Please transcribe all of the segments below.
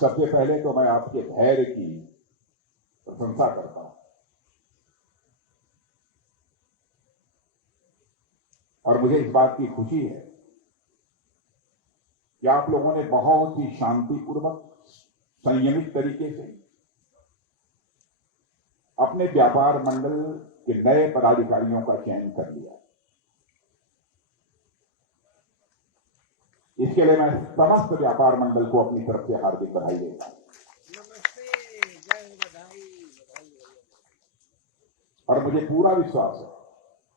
सबसे पहले तो मैं आपके धैर्य की प्रशंसा करता हूं और मुझे इस बात की खुशी है कि आप लोगों ने बहुत ही शांतिपूर्वक, संयमित तरीके से अपने व्यापार मंडल के नए पदाधिकारियों का चयन कर लिया। इसके लिए मैं समस्त व्यापार मंडल को अपनी तरफ से हार्दिक बधाई देता हूं। और मुझे पूरा विश्वास है,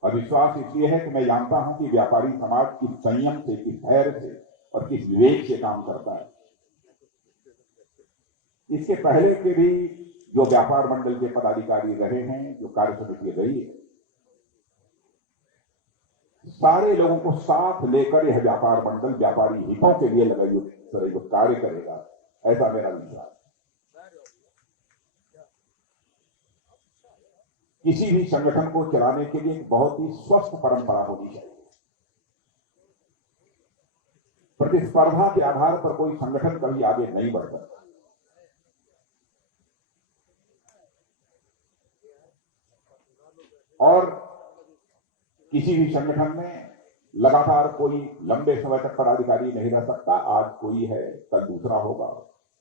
और विश्वास इसलिए है कि मैं जानता हूं कि व्यापारी समाज किस संयम से, किस धैर्य से और किस विवेक से काम करता है। इसके पहले के भी जो व्यापार मंडल के पदाधिकारी रहे हैं, जो कार्य समिति रही है, सारे लोगों को साथ लेकर यह व्यापार मंडल व्यापारी हितों के लिए लगायुक्त कार्य करेगा, ऐसा मेरा विश्वास है। किसी भी संगठन को चलाने के लिए एक बहुत ही स्वस्थ परंपरा होनी चाहिए। प्रतिस्पर्धा के आधार पर कोई संगठन कभी आगे नहीं बढ़ सकता। और किसी भी संगठन में लगातार कोई लंबे समय तक पदाधिकारी नहीं रह सकता। आज कोई है, कल दूसरा होगा,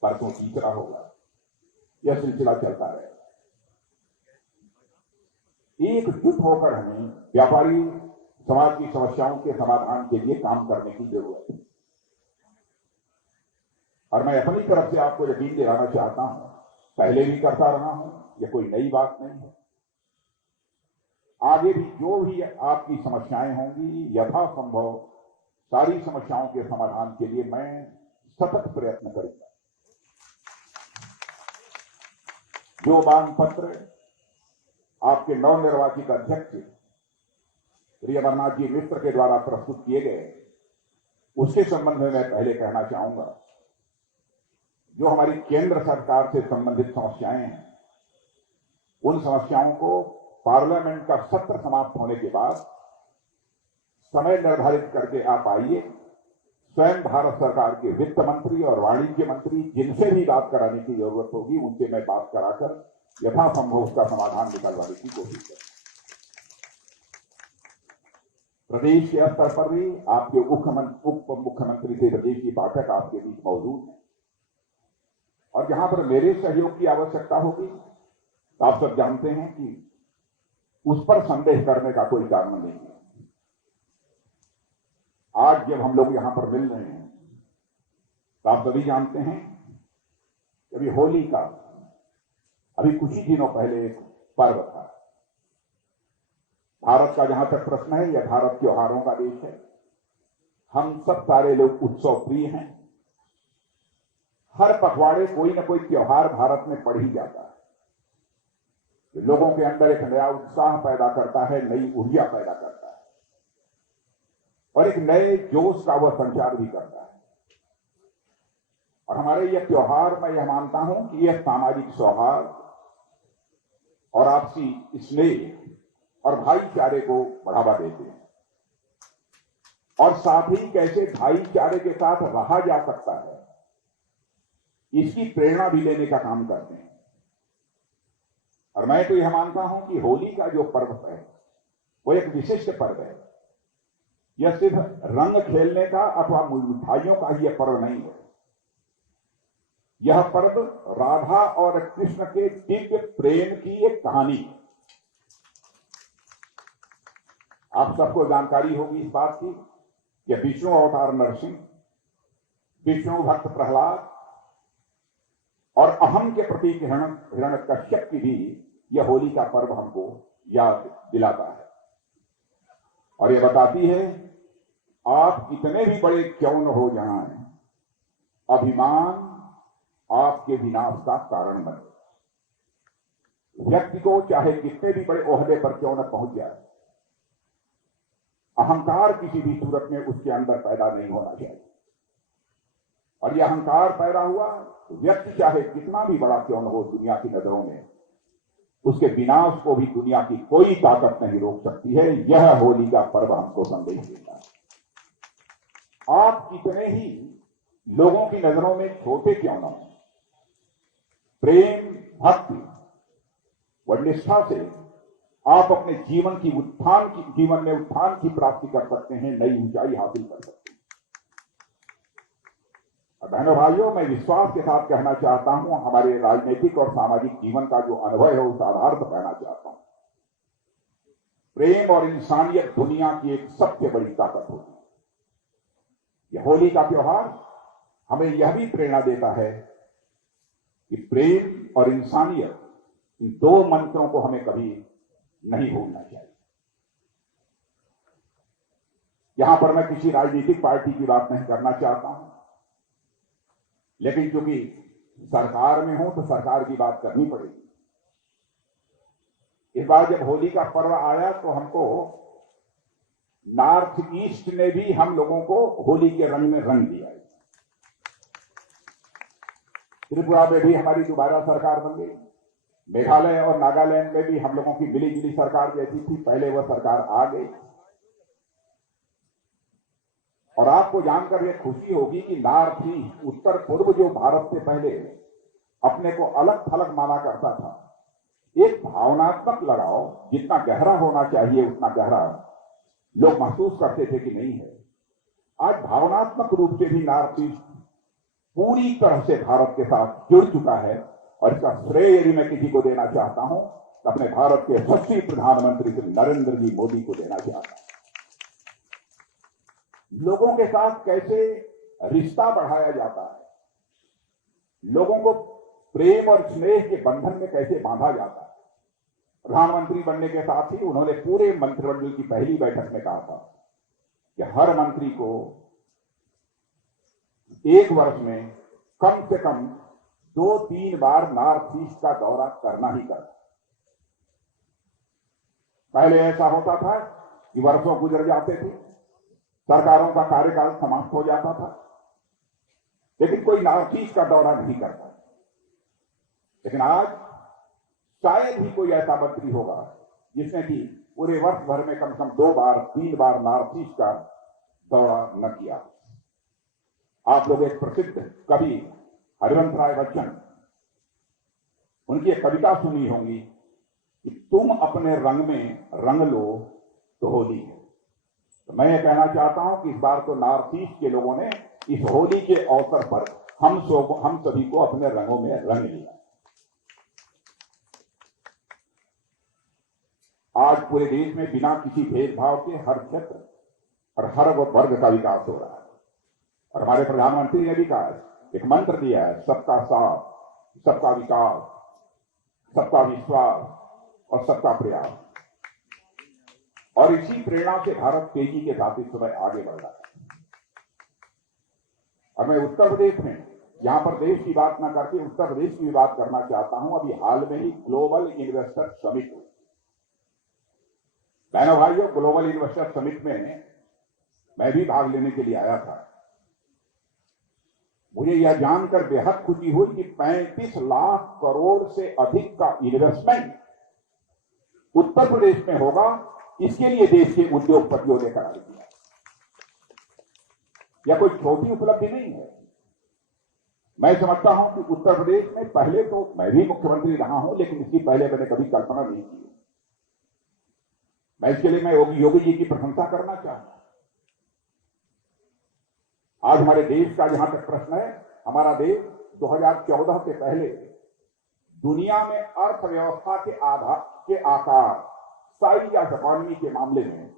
परसों तीसरा होगा, यह सिलसिला चलता रहेगा। एकजुट होकर हमें व्यापारी समाज की समस्याओं के समाधान के लिए काम करने की जरूरत है। और मैं अपनी तरफ से आपको यकीन दिलाना चाहता हूं, पहले भी करता रहा हूं, यह कोई नई बात नहीं है। आगे भी जो भी आपकी समस्याएं होंगी, यथासंभव सारी समस्याओं के समाधान के लिए मैं सतत प्रयत्न करूंगा। जो मांग पत्र आपके नवनिर्वाचित अध्यक्ष श्री अमरनाथ जी मिश्र के द्वारा प्रस्तुत किए गए, उसके संबंध में मैं पहले कहना चाहूंगा, जो हमारी केंद्र सरकार से संबंधित समस्याएं हैं, उन समस्याओं को पार्लियामेंट का सत्र समाप्त होने के बाद समय निर्धारित करके आप आइए। स्वयं भारत सरकार के वित्त मंत्री और वाणिज्य मंत्री जिनसे भी बात कराने की जरूरत होगी, उनसे मैं बात कराकर यथासंभव उसका समाधान निकालवाने की कोशिश करें। प्रदेश के स्तर पर भी आपके उप मुख्यमंत्री से रजेश जी पाठक आपके बीच मौजूद हैं, और जहां पर मेरे सहयोग की आवश्यकता होगी, तो आप सब जानते हैं कि उस पर संदेह करने का कोई कारण नहीं है। आज जब हम लोग यहां पर मिल रहे हैं, तो आप सभी जानते हैं कि अभी होली का, अभी कुछ ही दिनों पहले एक पर्व था। भारत का जहां तक प्रश्न है, यह भारत त्योहारों का देश है। हम सब सारे लोग उत्सव प्रिय हैं। हर पखवाड़े कोई न कोई त्योहार भारत में पड़ ही जाता है, लोगों के अंदर एक नया उत्साह पैदा करता है, नई ऊर्जा पैदा करता है और एक नए जोश का वह संचार भी करता है। और हमारे यह त्योहार, मैं यह मानता हूं कि यह सामाजिक सौहार्द और आपसी स्नेह और भाईचारे को बढ़ावा देते हैं, और साथ ही कैसे भाईचारे के साथ रहा जा सकता है, इसकी प्रेरणा भी लेने का काम करते हैं। और मैं तो यह मानता हूं कि होली का जो पर्व है, वो एक विशिष्ट पर्व है। यह सिर्फ रंग खेलने का अथवा मिठाइयों का ही यह पर्व नहीं है। यह पर्व राधा और कृष्ण के दिव्य प्रेम की एक कहानी है। आप सबको जानकारी होगी इस बात की कि विष्णु अवतार नरसिंह, विष्णु भक्त प्रहलाद और अहम के प्रतीक हिरण्यकश्यप की भी यह होली का पर्व हमको याद दिलाता है, और यह बताती है, आप कितने भी बड़े क्यों न हो जहां हैं, अभिमान आपके विनाश का कारण बने। व्यक्ति को चाहे कितने भी बड़े ओहदे पर क्यों न पहुंच जाए, अहंकार किसी भी सूरत में उसके अंदर पैदा नहीं होना चाहिए। और यह अहंकार पैदा हुआ, व्यक्ति चाहे कितना भी बड़ा क्यों न हो दुनिया की नजरों में, उसके विनाश को भी दुनिया की कोई ताकत नहीं रोक सकती है। यह होली का पर्व हमको संदेश देता है। आप कितने ही लोगों की नजरों में छोटे क्यों न हो, प्रेम, भक्ति व निष्ठा से आप अपने जीवन में उत्थान की प्राप्ति कर सकते हैं, नई ऊंचाई हासिल कर सकते हैं। और बहनों भाइयों, मैं विश्वास के साथ कहना चाहता हूं, हमारे राजनीतिक और सामाजिक जीवन का जो अनुभव है उस आधार पर कहना चाहता हूं, प्रेम और इंसानियत दुनिया की एक सबसे बड़ी ताकत होती है। यह होली का त्योहार हमें यह भी प्रेरणा देता है कि प्रेम और इंसानियत, इन दो मंत्रों को हमें कभी नहीं भूलना चाहिए। यहां पर मैं किसी राजनीतिक पार्टी की बात नहीं करना चाहता हूं, लेकिन क्योंकि सरकार में हूं तो सरकार की बात करनी पड़ेगी। इस बार जब होली का पर्व आया तो हमको नॉर्थ ईस्ट ने भी हम लोगों को होली के रंग में रंग दिया। त्रिपुरा में भी हमारी दोबारा सरकार बन गई, मेघालय और नागालैंड में भी हम लोगों की मिली जुली सरकार जैसी थी, पहले वह सरकार आ गई। और आपको जानकर यह खुशी होगी कि नॉर्थ ईस्ट, उत्तर पूर्व, जो भारत से पहले अपने को अलग थलग माना करता था, एक भावनात्मक लगाव जितना गहरा होना चाहिए उतना गहरा लोग महसूस करते थे कि नहीं है। आज भावनात्मक रूप से भी नॉर्थ ईस्ट पूरी तरह से भारत के साथ जुड़ चुका है। और इसका श्रेय यदि मैं किसी को देना चाहता हूं तो अपने भारत के यशस्वी प्रधानमंत्री श्री नरेंद्र जी मोदी को देना चाहता हूं। लोगों के साथ कैसे रिश्ता बढ़ाया जाता है, लोगों को प्रेम और स्नेह के बंधन में कैसे बांधा जाता है। प्रधानमंत्री बनने के साथ ही उन्होंने पूरे मंत्रिमंडल की पहली बैठक में कहा था कि हर मंत्री को एक वर्ष में कम से कम 2-3 बार नॉर्थ ईस्ट का दौरा करना ही करना। पहले ऐसा होता था कि वर्षों गुजर जाते थे, सरकारों का कार्यकाल समाप्त हो जाता था, लेकिन कोई नॉर्थ ईस्ट का दौरा नहीं करता। लेकिन आज शायद ही कोई ऐसा मंत्री होगा जिसने कि पूरे वर्ष भर में कम से कम 2-3 बार नॉर्थ ईस्ट का दौरा न किया। आप लोग एक प्रसिद्ध कवि हरिवंश राय बच्चन, उनकी एक कविता सुनी होंगी कि तुम अपने रंग में रंग लो तो होली है। तो मैं ये कहना चाहता हूं कि इस बार तो नॉर्थ ईस्ट के लोगों ने इस होली के अवसर पर हम सभी को अपने रंगों में रंग लिया। आज पूरे देश में बिना किसी भेदभाव के हर क्षेत्र और हर वर्ग का विकास हो रहा है। और हमारे प्रधानमंत्री ने भी कहा, एक मंत्र दिया है, सबका साथ, सबका विकास, सबका विश्वास और सबका प्रयास। और इसी प्रेरणा से भारत तेजी के साथ इस समय आगे बढ़ रहा है। और मैं उत्तर प्रदेश में, यहां पर देश की बात ना करके उत्तर प्रदेश की बात करना चाहता हूं। अभी हाल में ही ग्लोबल इन्वेस्टर समिट, बहनों भाइयों, ग्लोबल इन्वेस्टर समिट में मैं भी भाग लेने के लिए आया था। मुझे यह जानकर बेहद खुशी हुई कि 35 लाख करोड़ से अधिक का इन्वेस्टमेंट उत्तर प्रदेश में होगा। इसके लिए देश के उद्योगपतियों ने करा दिया। यह कोई छोटी उपलब्धि नहीं है। मैं समझता हूं कि उत्तर प्रदेश में, पहले तो मैं भी मुख्यमंत्री रहा हूं, लेकिन इसकी पहले मैंने कभी कल्पना नहीं की। मैं इसके लिए मैं योगी जी की प्रशंसा करना चाहता हूं। आज हमारे देश का जहां तक प्रश्न है, हमारा देश 2014 से पहले दुनिया में अर्थव्यवस्था के आकार, साइज या इकोनॉमी के मामले में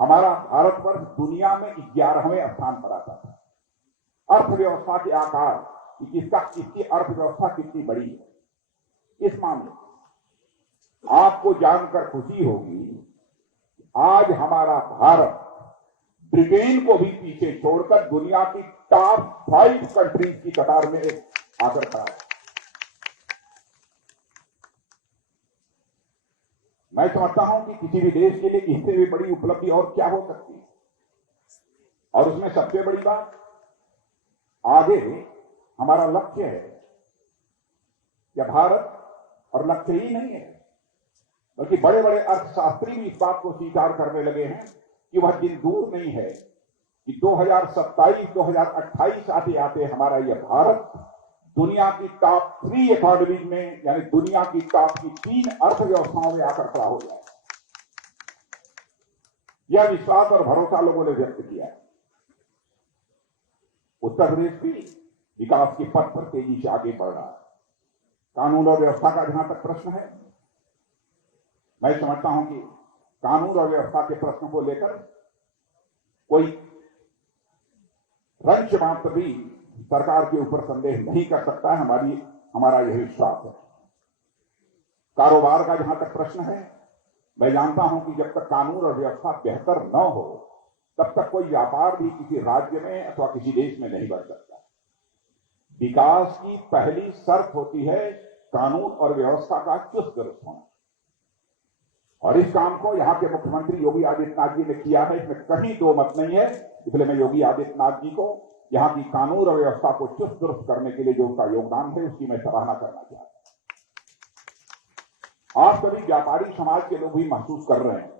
हमारा भारतवर्ष दुनिया में 11वें स्थान पर आता था। अर्थव्यवस्था के आकार, इसकी अर्थव्यवस्था कितनी बड़ी है, इस मामले आपको जानकर खुशी होगी आज हमारा भारत ब्रिटेन को भी पीछे छोड़कर दुनिया की टॉप 5 कंट्रीज की कतार में आकर खड़ा है। मैं समझता हूं कि किसी भी देश के लिए इससे भी बड़ी उपलब्धि और क्या हो सकती है। और उसमें सबसे बड़ी बात, आगे हमारा लक्ष्य है, यह भारत और लक्ष्य ही नहीं है, बल्कि बड़े बड़े अर्थशास्त्री भी इस बात को स्वीकार करने लगे हैं कि वह दिन दूर नहीं है कि 2027-2028 आते आते हमारा यह भारत दुनिया की टॉप 3 इकोनॉमीज में, यानी दुनिया की टॉप की 3 अर्थव्यवस्थाओं में आकर खड़ा हो जाए। यह विश्वास और भरोसा लोगों ने व्यक्त किया है। उत्तर प्रदेश भी विकास के पथ पर तेजी से आगे बढ़ रहा है। कानून और व्यवस्था का जहां तक प्रश्न है, मैं समझता हूं कि कानून और व्यवस्था के प्रश्न को लेकर कोई रंच मात्र भी सरकार के ऊपर संदेह नहीं कर सकता है। हमारा यह विश्वास है। कारोबार का जहां तक प्रश्न है, मैं जानता हूं कि जब तक कानून और व्यवस्था बेहतर न हो, तब तक कोई व्यापार भी किसी राज्य में अथवा किसी देश में नहीं बढ़ सकता। विकास की पहली शर्त होती है कानून और व्यवस्था का चुस्त दुरुस्त होना, और इस काम को यहां के मुख्यमंत्री योगी आदित्यनाथ जी ने किया है, इसमें कहीं दो मत नहीं है। इसलिए मैं योगी आदित्यनाथ जी को यहां की कानून और व्यवस्था को चुस्त दुरुस्त करने के लिए जो उनका योगदान है, उसकी मैं सराहना करना चाहता हूं। आप सभी व्यापारी समाज के लोग भी महसूस कर रहे हैं,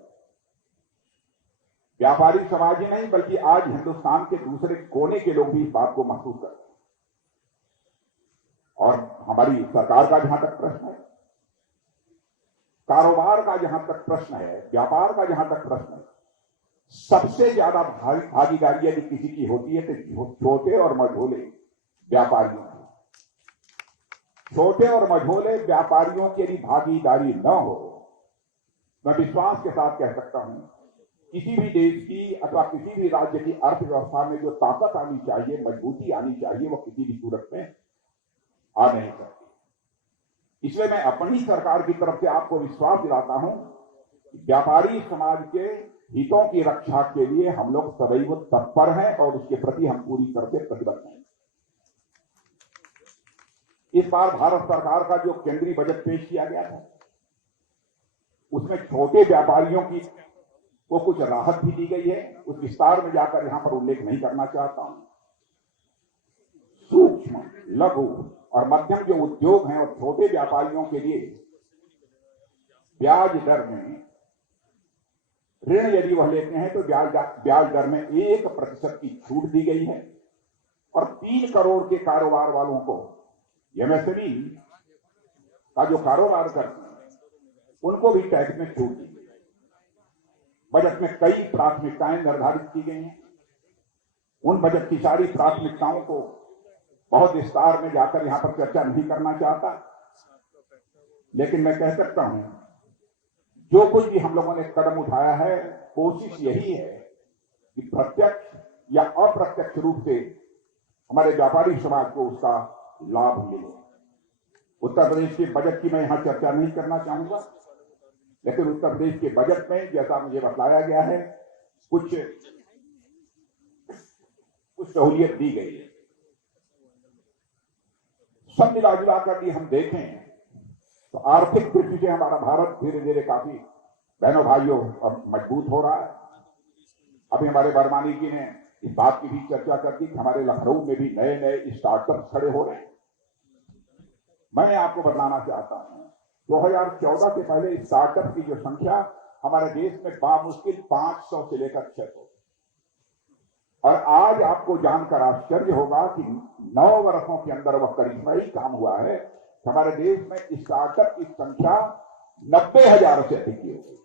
व्यापारी समाज ही नहीं बल्कि आज हिंदुस्तान के दूसरे कोने के लोग भी इस बात को महसूस कर रहे हैं। और हमारी सरकार का जहां तक प्रश्न है, कारोबार का जहां तक प्रश्न है, व्यापार का जहां तक प्रश्न है, सबसे ज्यादा भागीदारी यदि किसी की होती है तो छोटे और मझोले व्यापारियों की। छोटे और मझोले व्यापारियों की यदि भागीदारी न हो, मैं विश्वास के साथ कह सकता हूं, किसी भी देश की अथवा किसी भी राज्य की अर्थव्यवस्था में जो ताकत आनी चाहिए, मजबूती आनी चाहिए, वो किसी भी सूरत में आ नहीं सकती। इसलिए मैं अपनी सरकार की तरफ से आपको विश्वास दिलाता हूं, व्यापारी समाज के हितों की रक्षा के लिए हम लोग सदैव तत्पर हैं और उसके प्रति हम पूरी तरह से प्रतिबद्ध हैं। इस बार भारत सरकार का जो केंद्रीय बजट पेश किया गया था, उसमें छोटे व्यापारियों की को कुछ राहत भी दी गई है। उस विस्तार में जाकर यहां पर उल्लेख नहीं करना चाहता हूं। सूक्ष्म, लघु और मध्यम जो उद्योग हैं और छोटे व्यापारियों के लिए ब्याज दर में ऋण यदि वह लेते हैं तो ब्याज दर में 1% की छूट दी गई है, और 3 करोड़ के कारोबार वालों को, एमएसएमई का जो कारोबार करते हैं, उनको भी टैक्स में छूट दी गई। बजट में कई प्राथमिकताएं निर्धारित की गई हैं। उन बजट की सारी प्राथमिकताओं को बहुत विस्तार में जाकर यहां पर चर्चा नहीं करना चाहता, लेकिन मैं कह सकता हूं, जो कुछ भी हम लोगों ने कदम उठाया है, कोशिश यही है कि प्रत्यक्ष या अप्रत्यक्ष रूप से हमारे व्यापारी समाज को उसका लाभ मिले। उत्तर प्रदेश के बजट की मैं यहां चर्चा नहीं करना चाहूंगा, लेकिन उत्तर प्रदेश के बजट में जैसा मुझे बताया गया है, कुछ सहूलियत दी गई है। सब मिला जुला कर हम देखें तो आर्थिक दृष्टि से हमारा भारत धीरे धीरे काफी बहनों भाइयों अब मजबूत हो रहा है। अभी हमारे बरमानी जी ने इस बात की भी चर्चा कर दी कि हमारे लखनऊ में भी नए नए स्टार्टअप खड़े हो रहे हैं। मैं आपको बताना चाहता हूं, 2014 से पहले स्टार्टअप की जो संख्या हमारे देश में बामुश्किल 500 से लेकर 600, और आज आपको जानकर आश्चर्य होगा कि 9 वर्षों के अंदर वह करिश्माई काम हुआ है। हमारे देश में स्टार्टअप की संख्या 90,000 से अधिक की हो गई।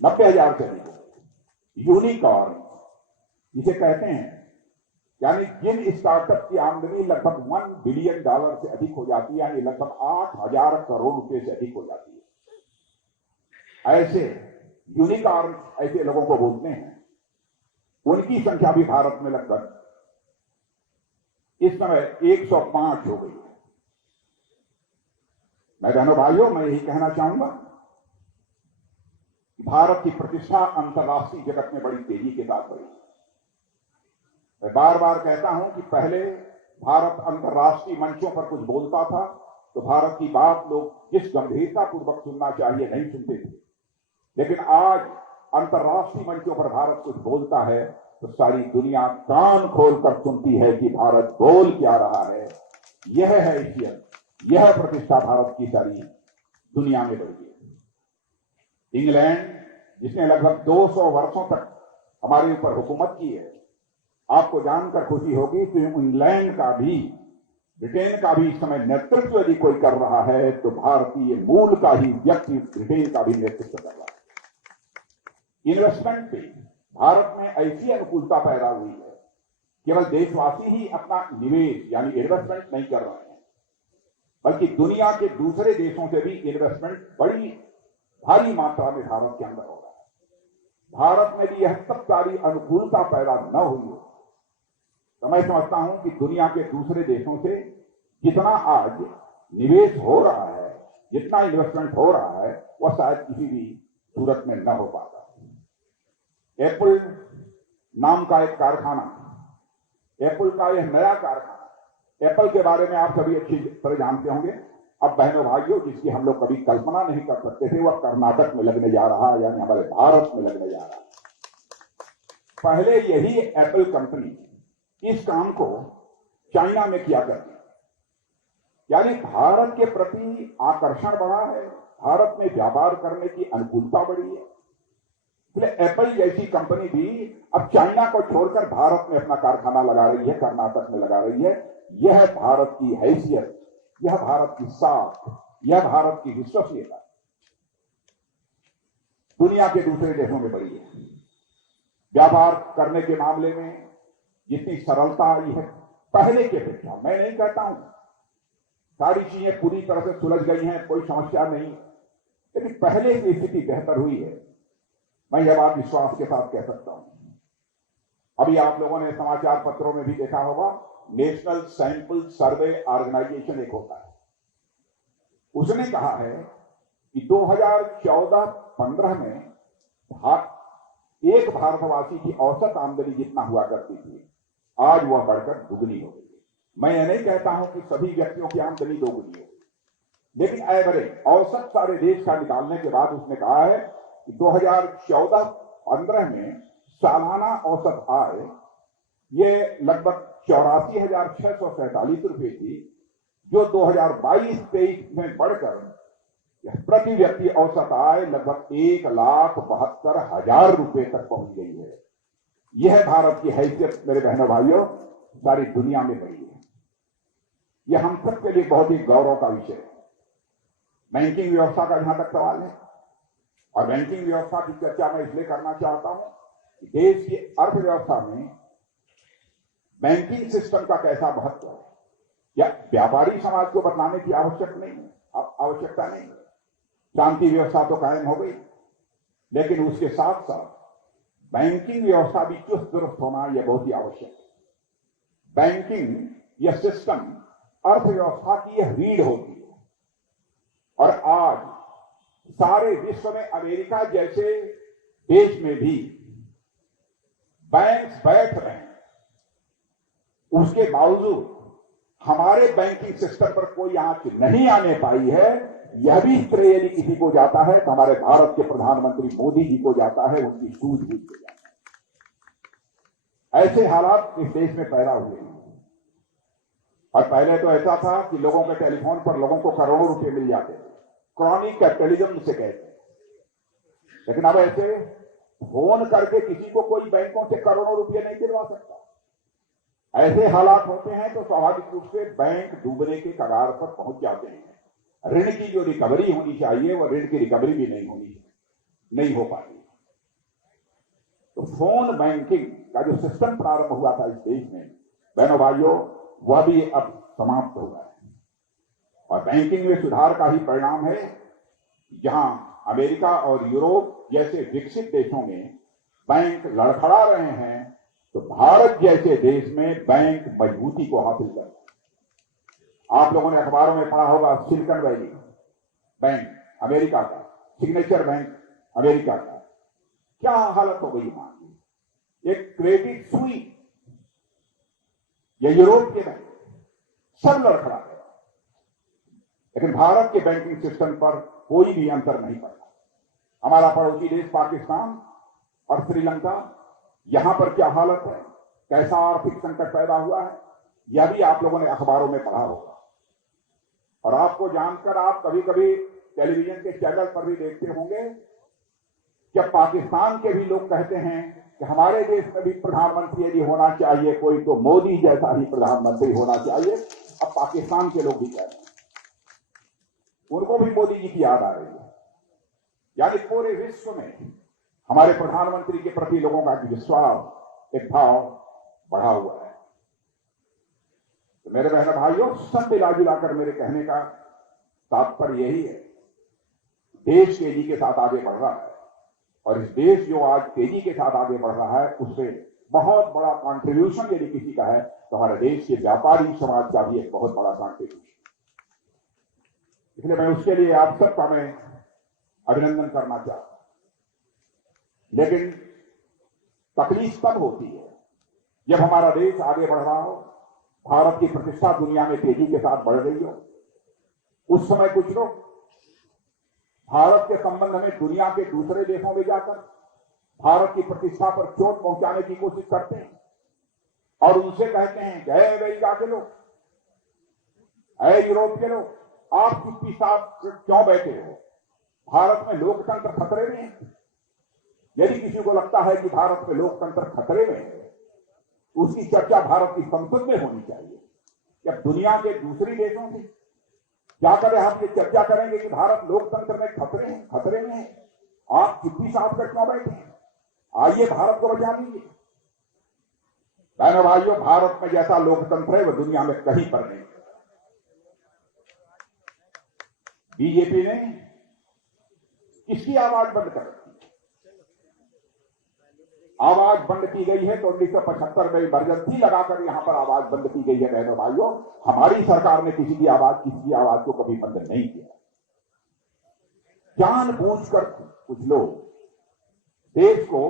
90,000 से अधिक हो गई। यूनिकॉर्न इसे कहते हैं, यानी जिन स्टार्टअप की आमदनी लगभग $1 बिलियन से अधिक हो जाती है, यानी लगभग 8,000 करोड़ रुपए से अधिक हो जाती है। ऐसे यूनिकॉर्न ऐसे लोगों को बोलते हैं। उनकी संख्या भी भारत में लगभग इस समय 105 हो गई है। मैं बहनों भाइयों, मैं यही कहना चाहूंगा, भारत की प्रतिष्ठा अंतर्राष्ट्रीय जगत में बड़ी तेजी के साथ बढ़ी। मैं बार बार कहता हूं कि पहले भारत अंतर्राष्ट्रीय मंचों पर कुछ बोलता था तो भारत की बात लोग जिस गंभीरता पूर्वक सुनना चाहिए नहीं सुनते थे, लेकिन आज अंतर्राष्ट्रीय मंचों पर भारत कुछ बोलता है तो सारी दुनिया कान खोलकर सुनती है कि भारत बोल क्या रहा है। यह है हैसियत, यह प्रतिष्ठा भारत की सारी दुनिया में बढ़ी है। इंग्लैंड, जिसने लगभग 200 वर्षों तक हमारे ऊपर हुकूमत की है, आपको जानकर खुशी होगी कि इंग्लैंड का भी ब्रिटेन का भी इस समय नेतृत्व यदि कोई कर रहा है तो भारतीय मूल का ही व्यक्ति ब्रिटेन का भी नेतृत्व कर रहा है। इन्वेस्टमेंट पे भारत में ऐसी अनुकूलता पैदा हुई है, केवल देशवासी ही अपना निवेश यानी इन्वेस्टमेंट नहीं कर रहे हैं, बल्कि दुनिया के दूसरे देशों से भी इन्वेस्टमेंट बड़ी भारी मात्रा में भारत के अंदर हो रहा है। भारत में भी यह सब सारी अनुकूलता पैदा न हुई हो तो मैं समझता हूं कि दुनिया के दूसरे देशों से जितना आज निवेश हो रहा है, जितना इन्वेस्टमेंट हो रहा है, वह शायद किसी भी सूरत में न हो पाता। एप्पल नाम का एक कारखाना, एप्पल का यह नया कारखाना, एप्पल के बारे में आप सभी अच्छी तरह जानते होंगे। अब बहनों भाइयों, जिसकी हम लोग कभी कल्पना नहीं कर सकते थे, वह कर्नाटक में लगने जा रहा है, यानी हमारे भारत में लगने जा रहा है। पहले यही एप्पल कंपनी इस काम को चाइना में किया करती, यानी भारत के प्रति आकर्षण बढ़ा है, भारत में व्यापार करने की अनुकूलता बढ़ी है। इसलिए एप्पल जैसी कंपनी भी अब चाइना को छोड़कर भारत में अपना कारखाना लगा रही है, कर्नाटक में लगा रही है। यह भारत की हैसियत, यह भारत की साख, यह भारत की विश्वसनीयता दुनिया के दूसरे देशों में बढ़ी है। व्यापार करने के मामले में जितनी सरलता आई है पहले की अपेक्षा, मैं नहीं कहता हूं सारी चीजें पूरी तरह से सुलझ गई हैं, कोई समस्या नहीं, लेकिन पहले की स्थिति बेहतर हुई है, मैं यह बात विश्वास के साथ कह सकता हूं। अभी आप लोगों ने समाचार पत्रों में भी देखा होगा, नेशनल सैंपल सर्वे ऑर्गेनाइजेशन एक होता है, उसने कहा है कि 2014-15 में एक भारतवासी की औसत आमदनी जितना हुआ करती थी, आज वह बढ़कर दुगनी हो गई। मैं यह नहीं कहता हूं कि सभी व्यक्तियों की आमदनी दोगुनी हो, लेकिन एवरेज औसत सारे देश का निकालने के बाद उसने कहा है कि 2014-15 में सालाना औसत आय ये लगभग 84,647 रुपए थी, जो 2022-23 में बढ़कर प्रति व्यक्ति औसत आय लगभग 1,72,000 रुपए तक पहुंच गई है। यह भारत की हैसियत मेरे बहनों भाइयों सारी दुनिया में बढ़ी है। यह हम सबके लिए बहुत ही गौरव का विषय है। बैंकिंग व्यवस्था का जहां तक सवाल है, और बैंकिंग व्यवस्था की चर्चा मैं इसलिए करना चाहता हूं कि देश की अर्थव्यवस्था में बैंकिंग सिस्टम का कैसा महत्व है, या व्यापारी समाज को बदलाने की आवश्यकता नहीं है। शांति व्यवस्था तो कायम हो गई, लेकिन उसके साथ साथ बैंकिंग व्यवस्था भी चुस्त दुरुस्त होना यह बहुत ही आवश्यक है। बैंकिंग यह सिस्टम अर्थव्यवस्था की यह रीढ़ होती है, और आज सारे विश्व में अमेरिका जैसे देश में भी बैंक बैठ रहे हैं, उसके बावजूद हमारे बैंकिंग सिस्टम पर कोई आंच नहीं आने पाई है। यह भी श्रेय यदि किसी को जाता है तो हमारे भारत के प्रधानमंत्री मोदी जी को जाता है, उनकी सूझबूझ को जाता है। ऐसे हालात इस देश में पैदा हुए हैं, और पहले तो ऐसा था कि लोगों के टेलीफोन पर लोगों को करोड़ों रुपए मिल जाते थे, क्रॉनिक कैपिटलिज्म से कहते हैं। लेकिन अब ऐसे फोन करके किसी को कोई बैंकों से करोड़ों रुपए नहीं दिलवा सकता। ऐसे हालात होते हैं तो स्वाभाविक रूप से बैंक डूबने के कगार पर पहुंच जाते हैं। ऋण की जो रिकवरी होनी चाहिए, वह ऋण की रिकवरी भी नहीं हो पाती। तो फोन बैंकिंग का जो सिस्टम प्रारंभ हुआ था इस देश में, बहनों भाइयों, वह भी अब समाप्त हो गया है। और बैंकिंग में सुधार का ही परिणाम है, जहां अमेरिका और यूरोप जैसे विकसित देशों में बैंक लड़खड़ा रहे हैं, तो भारत जैसे देश में बैंक मजबूती को हासिल कर। आप लोगों ने अखबारों में पढ़ा होगा, सिलिकॉन वैली बैंक अमेरिका का, सिग्नेचर बैंक अमेरिका का, क्या हालत हो गई वहां की। एक क्रेडिट स्विस, ये यूरोप के बैंक सब लड़खड़ा गए, लेकिन भारत के बैंकिंग सिस्टम पर कोई भी अंतर नहीं पड़ा। हमारा पड़ोसी देश पाकिस्तान और श्रीलंका, यहां पर क्या हालत है, कैसा आर्थिक संकट पैदा हुआ है, यह भी आप लोगों ने अखबारों में पढ़ा होगा। और आपको जानकर आप कभी कभी टेलीविजन के चैनल पर भी देखते होंगे, जब पाकिस्तान के भी लोग कहते हैं कि हमारे देश में भी प्रधानमंत्री यदि होना चाहिए कोई, तो मोदी जैसा ही प्रधानमंत्री होना चाहिए। अब पाकिस्तान के लोग भी कह रहे हैं, उनको भी मोदी जी की याद आ रही है। यानी पूरे विश्व में हमारे प्रधानमंत्री के प्रति लोगों का विश्वास, एक भाव बढ़ा हुआ है। तो मेरे बहनों भाइयों, सब मिला जुलाकर मेरे कहने का तात्पर्य यही है, देश तेजी के साथ आगे बढ़ रहा है और इस देश जो आज तेजी के साथ आगे बढ़ रहा है उससे बहुत बड़ा कंट्रीब्यूशन यदि किसी का है तो हमारे देश के व्यापारी समाज का भी एक बहुत बड़ा कंट्रीब्यूशन। इसलिए मैं उसके लिए आप सबका मैं अभिनंदन करना चाहता हूं। लेकिन तकलीफ तब होती है जब हमारा देश आगे बढ़ रहा हो, भारत की प्रतिष्ठा दुनिया में तेजी के साथ बढ़ रही हो। उस समय कुछ लोग भारत के संबंध में दुनिया के दूसरे देशों में जाकर भारत की प्रतिष्ठा पर चोट पहुंचाने की कोशिश करते हैं और उनसे कहते हैं, जय अमेरिका के लोग, अय यूरोप के लोग, आप चुप्पी साथ क्यों बैठे हो? भारत में लोकतंत्र खतरे में है। यदि किसी को लगता है कि भारत में लोकतंत्र खतरे में है, उसकी चर्चा भारत की संसद में होनी चाहिए। जब दुनिया के दूसरी देशों से जाकर हम ये चर्चा करेंगे कि भारत लोकतंत्र में खतरे में है, आप चुप्पी साथ कर क्यों बैठे हैं? आइए भारत को बचा दीजिए। बहनों भाइयों, भारत में जैसा लोकतंत्र है वह दुनिया में कहीं पर नहीं। बीजेपी ने किसकी आवाज बंद कर रखी? आवाज बंद की गई है तो 1975 में इमरजेंसी लगाकर यहां पर आवाज बंद की गई है। बहनों भाइयों, हमारी सरकार ने किसी की आवाज को कभी बंद नहीं किया। जानबूझकर कुछ लोग देश को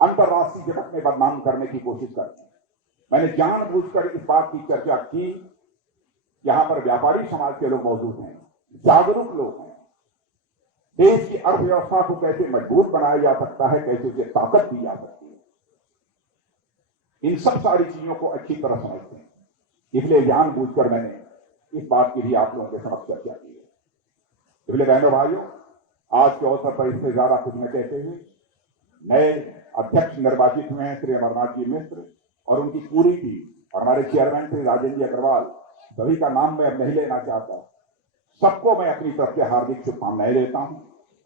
अंतर्राष्ट्रीय जगत में बदनाम करने की कोशिश करते हैं। मैंने जानबूझकर इस बात की चर्चा की, यहां पर व्यापारी समाज के लोग मौजूद हैं, जागरूक लोग हैं। देश की अर्थव्यवस्था को कैसे मजबूत बनाया जा सकता है, कैसे उसे ताकत दी जा सकती है, इन सब सारी चीजों को अच्छी तरह समझते हैं। इसलिए जानबूझकर मैंने इस बात की भी आप लोगों के समक्ष चर्चा की है। इसलिए बहनों भाइयों, आज के अवसर पर इससे ज्यादा कुछ न कहते हुए, नए अध्यक्ष निर्वाचित हुए हैं श्री अमरनाथ जी मिश्र और उनकी पूरी टीम और हमारे चेयरमैन श्री राजेंद्र अग्रवाल, सभी का नाम मैं अब नहीं लेना चाहता। सबको मैं अपनी तरफ से हार्दिक शुभकामनाएं देता हूं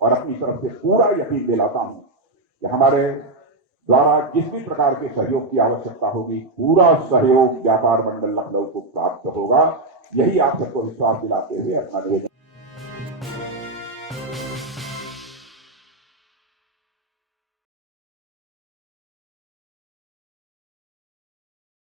और अपनी तरफ से पूरा यकीन दिलाता हूं कि हमारे द्वारा जिस भी प्रकार के सहयोग की आवश्यकता होगी, पूरा सहयोग व्यापार मंडल लखनऊ को प्राप्त होगा। यही आप सबको विश्वास दिलाते हुए अपना निवेदन